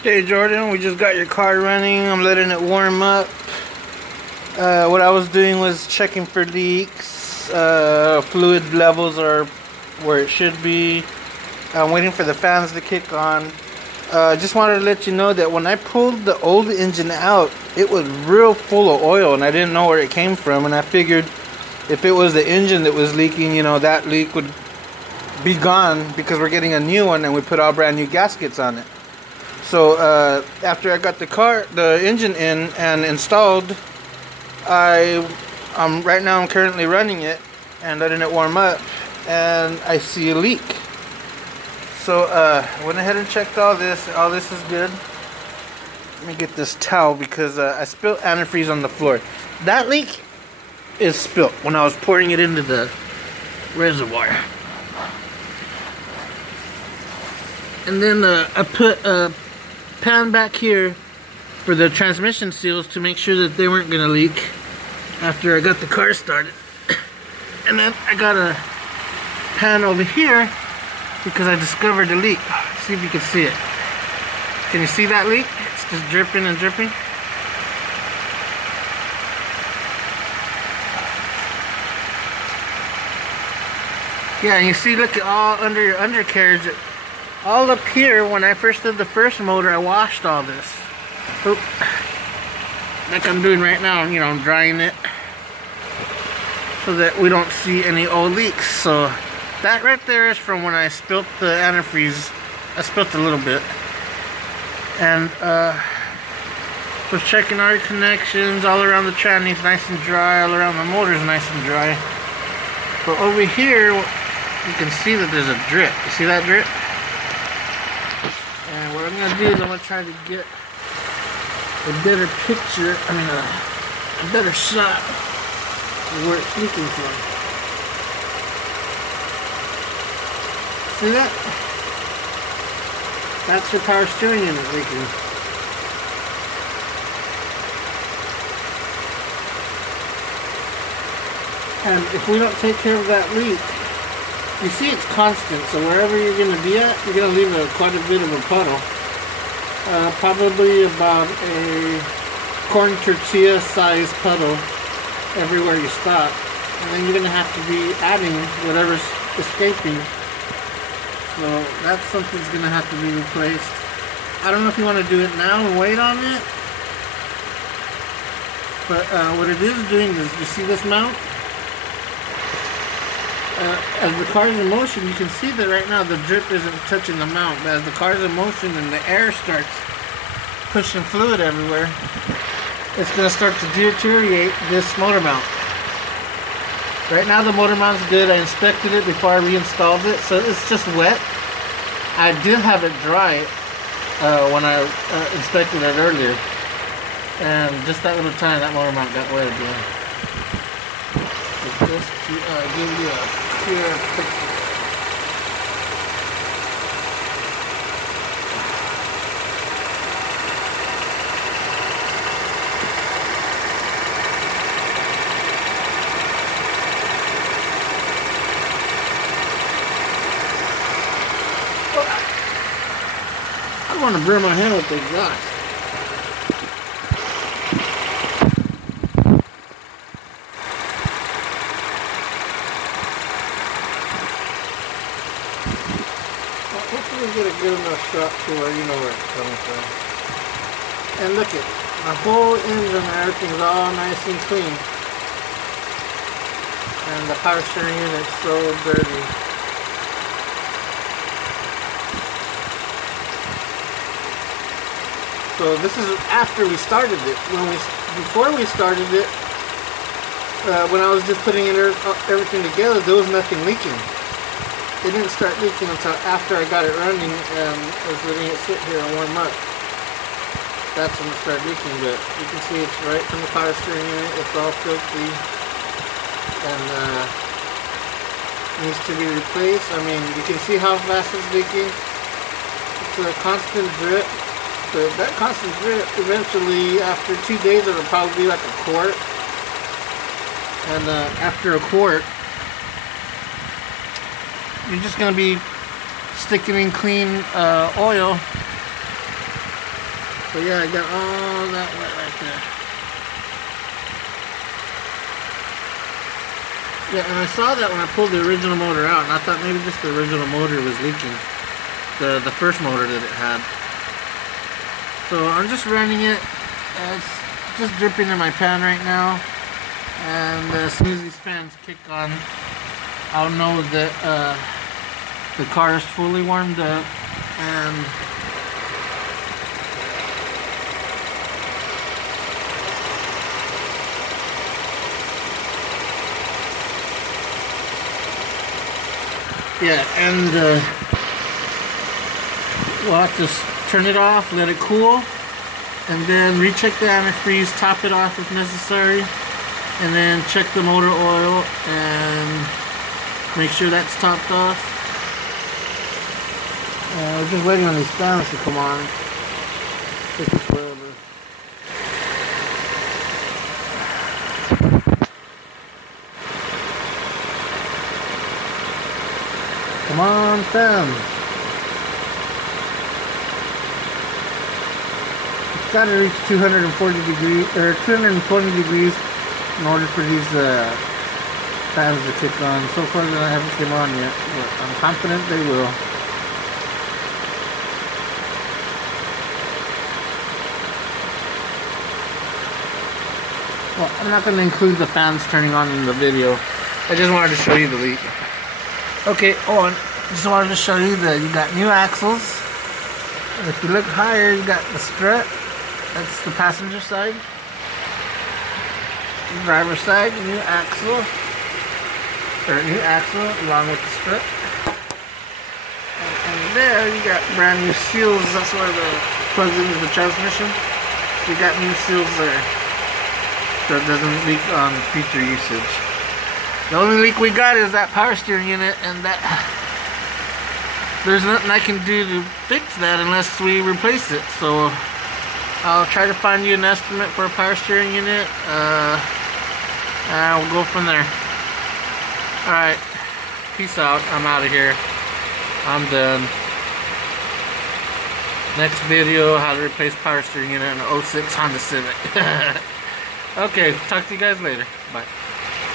Hey Jordan, we just got your car running. I'm letting it warm up. What I was doing was checking for leaks. Fluid levels are where it should be. I'm waiting for the fans to kick on. Just wanted to let you know that when I pulled the old engine out, it was real full of oil and I didn't know where it came from. And I figured if it was the engine that was leaking, you know, that leak would be gone because we're getting a new one and we put all brand new gaskets on it. So after I got the engine in and installed, right now I'm currently running it and letting it warm up, and I see a leak. So went ahead and checked all this. All this is good. Let me get this towel because I spilled antifreeze on the floor. That leak is spilt when I was pouring it into the reservoir. And then I put a pan back here for the transmission seals to make sure that they weren't going to leak after I got the car started. And then I got a pan over here because I discovered a leak. Let's see if you can see it. Can you see that leak? It's just dripping and dripping. Yeah, and you see, look at all under your undercarriage. All up here, when I first did the first motor, I washed all this. Oop. Like I'm doing right now, you know, I'm drying it so that we don't see any old leaks. So that right there is from when I spilt the antifreeze. I spilt a little bit. And was checking our connections all around the tranny's nice and dry, all around the motor's nice and dry. But over here, you can see that there's a drip. You see that drip? And what I'm going to do is I'm going to try to get a better picture, a better shot of where it's leaking from. See that? That's your power steering unit leaking. And if we don't take care of that leak, you see it's constant, so wherever you're going to be at, you're going to leave quite a bit of a puddle. Probably about a corn tortilla size puddle everywhere you stop. And then you're going to have to be adding whatever's escaping. So that's something's going to have to be replaced. I don't know if you want to do it now and wait on it. But what it is doing is, you see this mount? As the car's in motion, you can see that right now the drip isn't touching the mount, but as the car's in motion and the air starts pushing fluid everywhere, it's going to start to deteriorate this motor mount. Right now the motor mount's good. I inspected it before I reinstalled it, so it's just wet. I did have it dry when I inspected it earlier, and just that little time that motor mount got wet again. Just to give you a clear picture. I don't want to burn my hand with the exhaust. Hopefully get a good enough shot to where you know where it's coming from. And look at my whole engine, everything's all nice and clean. And the power steering unit's so dirty. So this is after we started it. Before we started it, when I was just putting everything together, there was nothing leaking. It didn't start leaking until after I got it running and I was letting it sit here and warm up. That's when it started leaking, but you can see it's right from the power steering unit. It's all filthy and needs to be replaced. I mean, you can see how fast it's leaking. It's a constant drip, but that constant drip, eventually after 2 days, it'll probably be like a quart. And after a quart, you're just going to be sticking in clean oil So yeah, I got all that wet right there. Yeah, and I saw that when I pulled the original motor out, and I thought maybe just the original motor was leaking. The first motor that it had. So I'm just running it. It's just dripping in my pan right now. And as soon as these fans kick on, I'll know that the car is fully warmed up. And yeah, and we'll have to turn it off, let it cool, and then recheck the antifreeze, top it off if necessary, and then check the motor oil and make sure that's topped off. We're just waiting on these fans to come on. Take it forever. Come on, fam. It's got to reach 240 degrees or 220 degrees in order for these fans to kick on. So far, they haven't come on yet, but I'm confident they will. Well, I'm not going to include the fans turning on in the video. I just wanted to show you the leak. Okay, and just wanted to show you that you got new axles. And if you look higher, you got the strut. That's the passenger side. The driver's side, new axle. Or new axle along with the strut. And there you got brand new seals. That's where the plugs into the transmission. So you got new seals there. So it doesn't leak on future usage. The only leak we got is that power steering unit, and that there's nothing I can do to fix that unless we replace it. So I'll try to find you an estimate for a power steering unit. And we'll go from there. Alright, peace out. I'm out of here. I'm done. Next video, how to replace power steering unit in an 06 Honda Civic. Okay, talk to you guys later. Bye.